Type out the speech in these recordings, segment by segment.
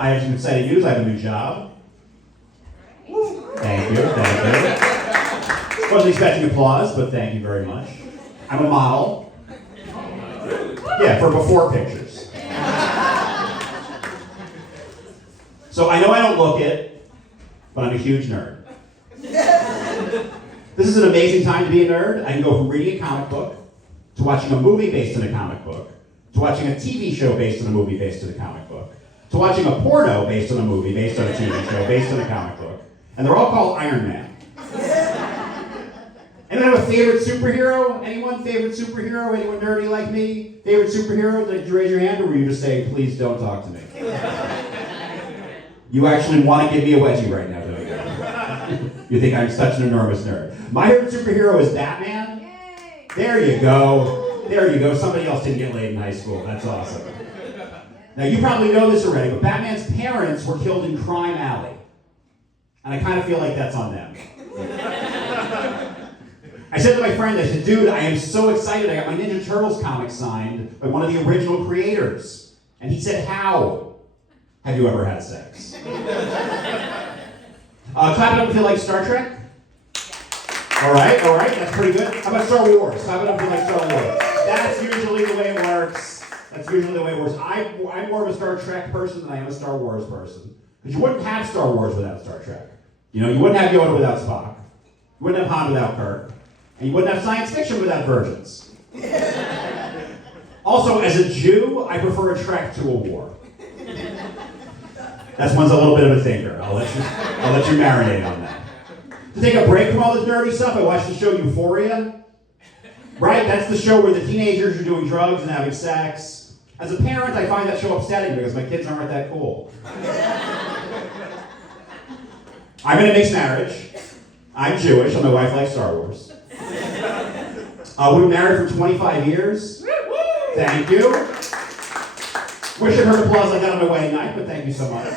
I have some exciting news. I have a new job. Thank you. Wasn't expecting applause, but thank you very much. I'm a model. Yeah, for before pictures. So I know I don't look it, but I'm a huge nerd. This is an amazing time to be a nerd. I can go from reading a comic book, to watching a movie based on a comic book, to watching a TV show based on a movie based on a comic book, to watching a porno based on a movie based on a TV show based on a comic book. And they're all called Iron Man. Anyone have a favorite superhero? Anyone favorite superhero? Anyone nerdy like me? Favorite superhero? Did you raise your hand, or were you just saying, please don't talk to me? You actually want to give me a wedgie right now, don't you? You think I'm such an enormous nerd. My favorite superhero is Batman. Yay. There you go. There you go. Somebody else didn't get laid in high school. That's awesome. Now, you probably know this already, but Batman's parents were killed in Crime Alley. And I kind of feel like that's on them. I said to my friend, I said, dude, I am so excited. I got my Ninja Turtles comic signed by one of the original creators. And he said, how have you ever had sex? Clap it up if you like Star Trek. All right, that's pretty good. How about Star Wars? Clap it up if you like Star Wars. That's usually the way it works. I'm more of a Star Trek person than I am a Star Wars person. Because you wouldn't have Star Wars without Star Trek. You know, you wouldn't have Yoda without Spock. You wouldn't have Han without Kirk. And you wouldn't have science fiction without virgins. Also, as a Jew, I prefer a trek to a war. That one's a little bit of a thinker. I'll let you marinate on that. To take a break from all this nerdy stuff, I watched the show Euphoria. Right? That's the show where the teenagers are doing drugs and having sex. As a parent, I find that show upsetting because my kids aren't that cool. I'm in a mixed marriage. I'm Jewish, and my wife likes Star Wars. We've been married for 25 years. Thank you. Wish I heard applause like that on my wedding night, but thank you so much.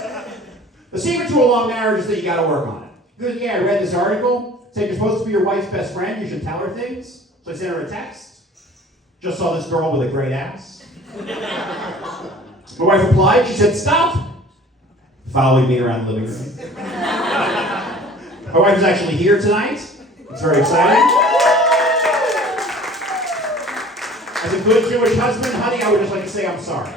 The secret to a long marriage is that you gotta work on it. Because, yeah, I read this article, said you're supposed to be your wife's best friend, you should tell her things. So I sent her a text. Just saw this girl with a great ass. My wife replied, she said, stop! Following me around the living room. My wife is actually here tonight. It's very exciting. As a good Jewish husband, honey, I would just like to say I'm sorry.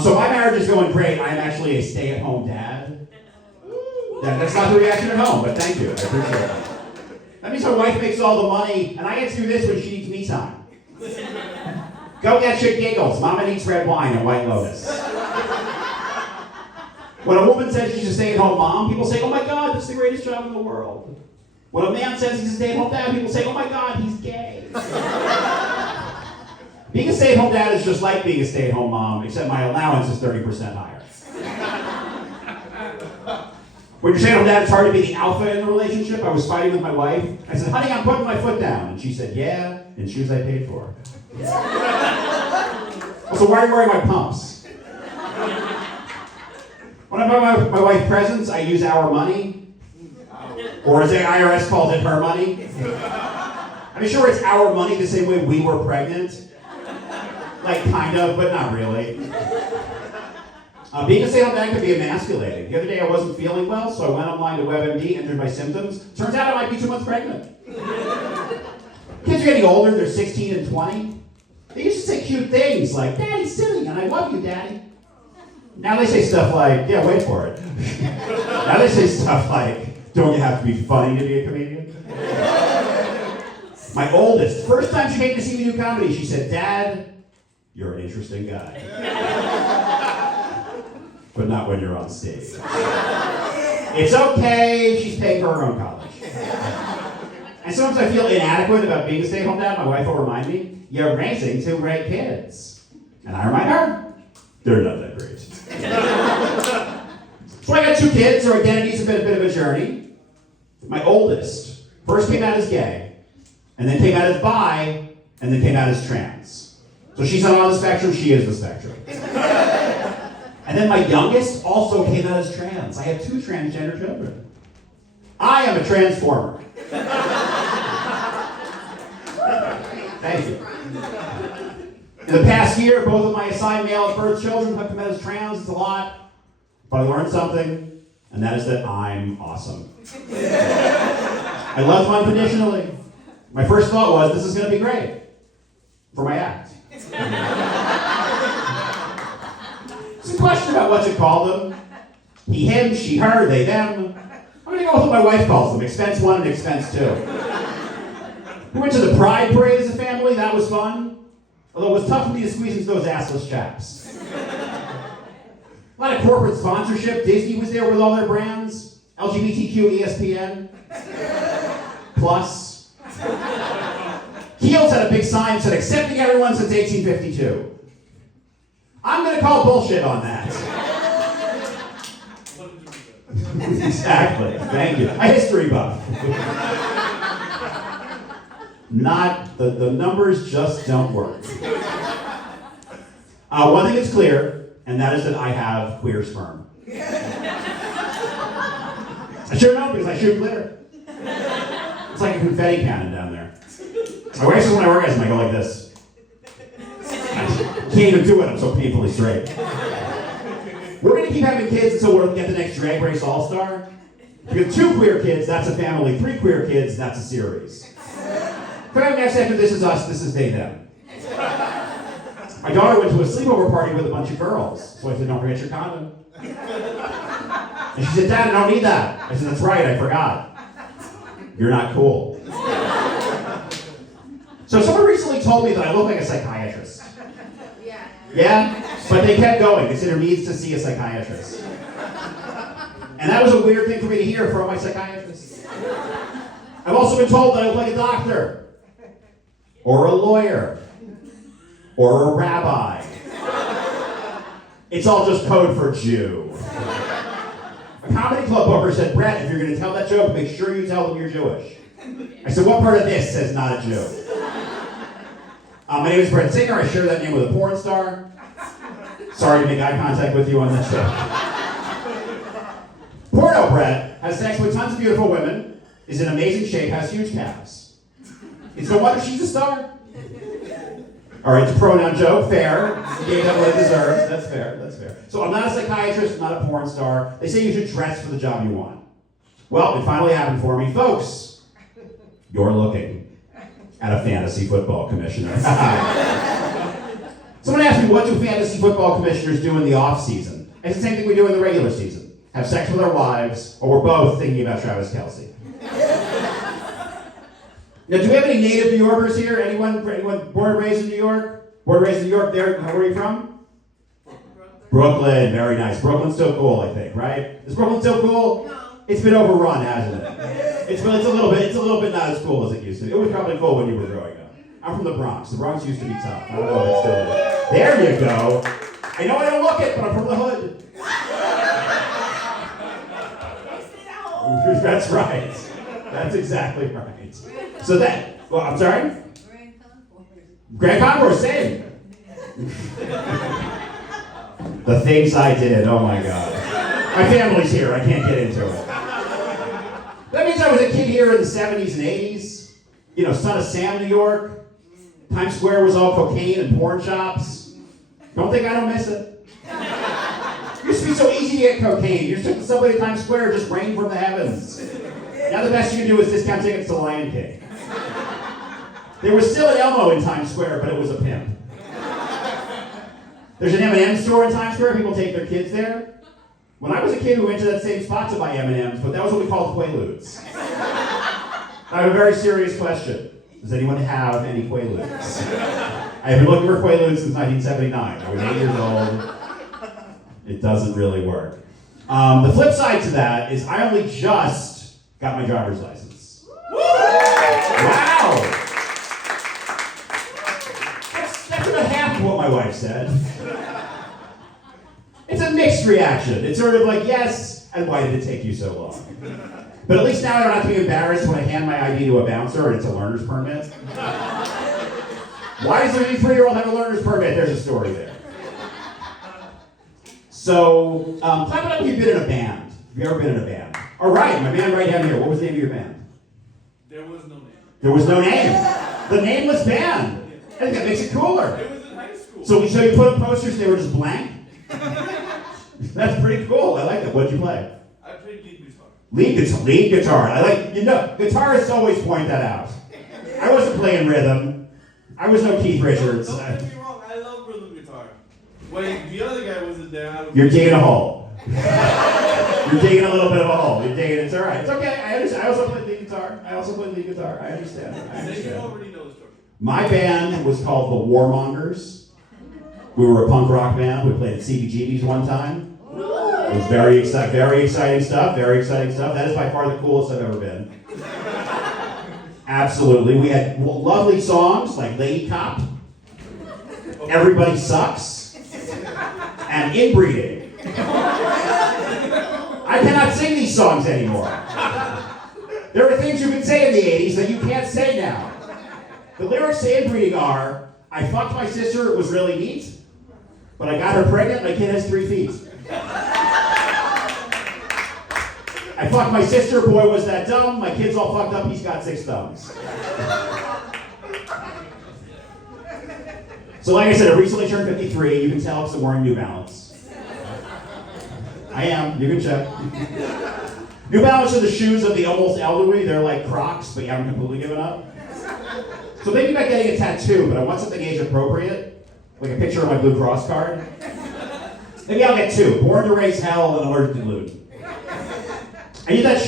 So my marriage is going great. I'm actually a stay-at-home dad. That's not the reaction at home, but thank you. I appreciate it. That means my wife makes all the money, and I get to do this when she needs me time. Go get shit giggles. Mama needs red wine and White Lotus. When a woman says she's a stay-at-home mom, people say, oh my God, that's the greatest job in the world. When a man says he's a stay-at-home dad, people say, oh my God, he's gay. Being a stay-at-home dad is just like being a stay-at-home mom, except my allowance is 30% higher. When you're stay-at-home dad, it's hard to be the alpha in the relationship. I was fighting with my wife. I said, honey, I'm putting my foot down. And she said, yeah, in shoes I paid for. Also, why are you wearing my pumps? When I buy my wife presents, I use our money. Or as the IRS calls it, her money. I mean, sure, it's our money the same way we were pregnant. Like, kind of, but not really. Being a stay-at-home dad can be emasculating. The other day I wasn't feeling well, so I went online to WebMD, entered my symptoms. Turns out I might be 2 months pregnant. Kids are getting older, they're 16 and 20. They used to say cute things like, Daddy's silly, and I love you, Daddy. Now they say stuff like, yeah, wait for it. Now they say stuff like, don't you have to be funny to be a comedian? My oldest, first time she came to see me do comedy, she said, Dad, you're an interesting guy. But not when you're on stage. It's okay, she's paying for her own college. And sometimes I feel inadequate about being a stay-at-home dad. My wife will remind me, you're raising 2 great kids. And I remind her, they're not that great. So I got 2 kids, their identity's a bit of a journey. My oldest first came out as gay, and then came out as bi, and then came out as trans. So she's not on the spectrum, she is the spectrum. And then my youngest also came out as trans. I have 2 transgender children. I am a transformer. Thank you. In the past year, both of my assigned male at birth children have come out as trans. It's a lot. But I learned something, and that is that I'm awesome. I love them unconditionally. My first thought was, this is going to be great for my act. It's a question about what you call them. He, him, she, her, they, them. I'm going to go with what my wife calls them, expense one and expense two. We went to the Pride Parade as a family. That was fun. Although it was tough for me to squeeze into those assless chaps. A lot of corporate sponsorship. Disney was there with all their brands. LGBTQ, ESPN. Plus. Kiehl's had a big sign that said, accepting everyone since 1852. I'm going to call bullshit on that. Exactly. Thank you. A history buff. Not, the numbers just don't work. One thing is clear, and that is that I have queer sperm. I should have known because I shoot glitter. It's like a confetti cannon down there. My wife says when I orgasm, I go like this. I can't even do it, I'm so painfully straight. We're going to keep having kids until we get the next Drag Race All-Star. Because 2 queer kids, that's a family. 3 queer kids, that's a series. Coming next after This Is Us, This Is They, Them. My daughter went to a sleepover party with a bunch of girls. So I said, don't forget your condom. And she said, Dad, I don't need that. I said, that's right, I forgot. You're not cool. So someone recently told me that I look like a psychiatrist. Yeah? But they kept going. They said there needs to see a psychiatrist. And that was a weird thing for me to hear from my psychiatrist. I've also been told that I look like a doctor. Or a lawyer. Or a rabbi. It's all just code for Jew. A comedy club booker said, Brett, if you're going to tell that joke, make sure you tell them you're Jewish. I said, what part of this says not a Jew? My name is Brett Singer. I share that name with a porn star. Sorry to make eye contact with you on this show. Porno Brett has sex with tons of beautiful women, is in amazing shape, has huge calves. It's no wonder she's a star. All right, it's a pronoun joke, fair. You gave that what it deserves. That's fair, that's fair. So I'm not a psychiatrist, I'm not a porn star. They say you should dress for the job you want. Well, it finally happened for me. Folks, you're looking at a fantasy football commissioner. Someone asked me, what do fantasy football commissioners do in the off season? It's the same thing we do in the regular season. Have sex with our wives, or we're both thinking about Travis Kelce. Now, do we have any native New Yorkers here? Anyone born and raised in New York? Born and raised in New York, there, where are you from? Brooklyn, very nice. Brooklyn's still cool, I think, right? Is Brooklyn still cool? No. It's been overrun, hasn't it? It's a little bit not as cool as it used to be. It was probably cool when you were growing up. I'm from the Bronx. The Bronx used to be tough. I don't know if it's still is. There you go. I know I don't look it, but I'm from the hood. That's right. That's exactly right. So I'm sorry? Grand Concourse, same. The things I did, oh my God. My family's here, I can't get into it. That means I was a kid here in the 70s and 80s. You know, son of Sam, New York. Times Square was all cocaine and porn shops. Don't think I don't miss it. It used to be so easy to get cocaine. You just took the subway to Times Square, just rained from the heavens. Now the best you can do is discount tickets to Lion King. There was still an Elmo in Times Square, but it was a pimp. There's an M&M store in Times Square. People take their kids there. When I was a kid, we went to that same spot to buy M&Ms, but that was what we called Quaaludes. I have a very serious question. Does anyone have any Quaaludes? I have been looking for Quaaludes since 1979. I was 8 years old. It doesn't really work. The flip side to that is I only just got my driver's license. Wow! That's about half of what my wife said. It's a mixed reaction. It's sort of like, yes, and why did it take you so long? But at least now I don't have to be embarrassed when I hand my ID to a bouncer and it's a learner's permit. Why does a 33-year-old have a learner's permit? There's a story there. So, clap it up if you've been in a band. Have you ever been in a band? All right, my band right down here. What was the name of your band? There was no name. There was no name. The nameless band. I think that makes it cooler. It was in high school. So you put up posters and they were just blank? That's pretty cool. I like that. What'd you play? I played lead guitar. Lead guitar. I like, guitarists always point that out. I wasn't playing rhythm. I was no Keith Richards. Don't get me wrong, I love rhythm guitar. When the other guy wasn't there, I was... You're digging a hole. You're digging a little bit of a hole. You're digging, it's all right. It's okay. I understand. I also play lead guitar. I understand. You already know the story. My band was called the Warmongers. We were a punk rock band. We played at CBGB's one time. It was very exciting stuff. That is by far the coolest I've ever been. Absolutely. We had lovely songs like Lady Cop, Everybody Sucks, and Inbreeding. I cannot sing these songs anymore. There are things you could say in the 80s that you can't say now. The lyrics to Inbreeding are, I fucked my sister, it was really neat, but I got her pregnant, my kid has 3 feet. I fucked my sister, boy was that dumb, my kid's all fucked up, he's got 6 thumbs. So like I said, I recently turned 53, you can tell because I'm wearing New Balance. I am, you can check. New Balance are the shoes of the almost elderly, they're like Crocs, but you haven't completely given up. So maybe about getting a tattoo, but I want something age appropriate, like a picture of my Blue Cross card. Maybe I'll get 2, Born to Raise Hell and Allergic to Gluten. I did that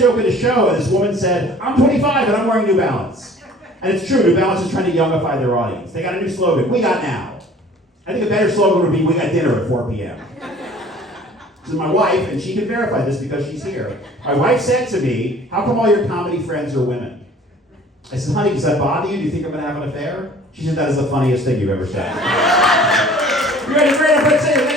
joke in a show, and this woman said, I'm 25 and I'm wearing New Balance. And it's true, New Balance is trying to youngify their audience. They got a new slogan, we got now. I think a better slogan would be, we got dinner at 4 p.m. This is my wife, and she can verify this because she's here. My wife said to me, how come all your comedy friends are women? I said, honey, does that bother you? Do you think I'm gonna have an affair? She said, that is the funniest thing you've ever said. You ready for it?